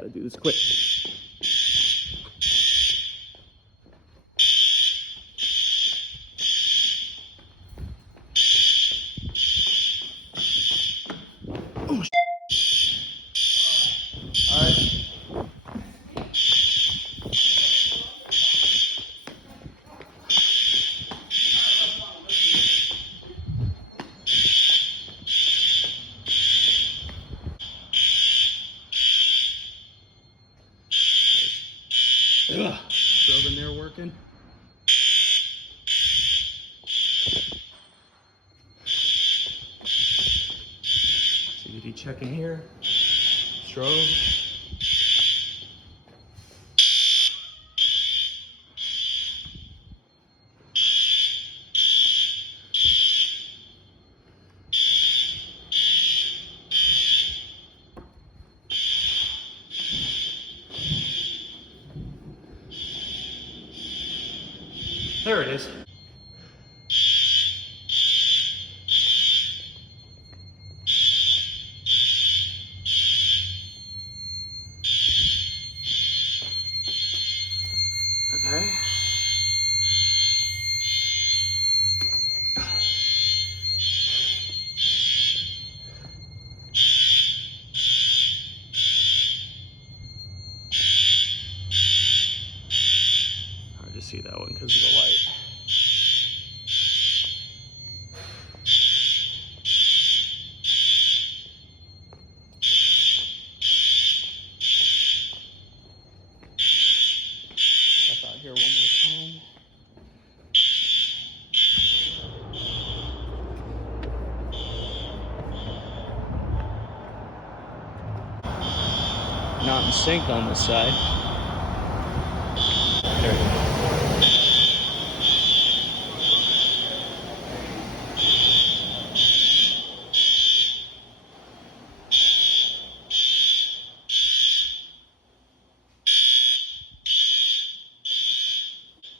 Gotta do this quick. Oh, all right. Strobe in there working. CVD checking here. Strobe. There it is. Okay. Hard to see that one because of the light. Step out here one more time. Not in sync on this side. There we go.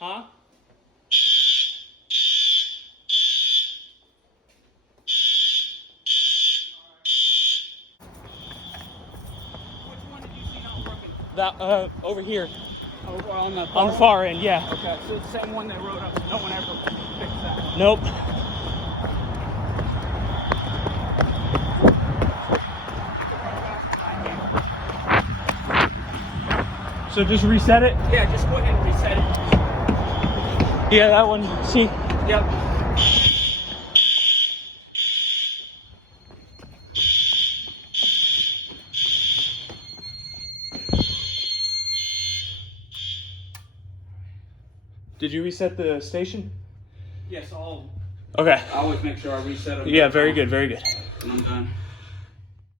Huh? That over here. Over on the On the far end, yeah. Okay, so it's the same one they wrote up. No one ever fixed that. Nope. So just reset it? Yeah, just go ahead and reset it. Yeah, that one. See? Yep. Did you reset the station? Yes, Okay. I always make sure I reset them. Yeah, very good, very good. And I'm done.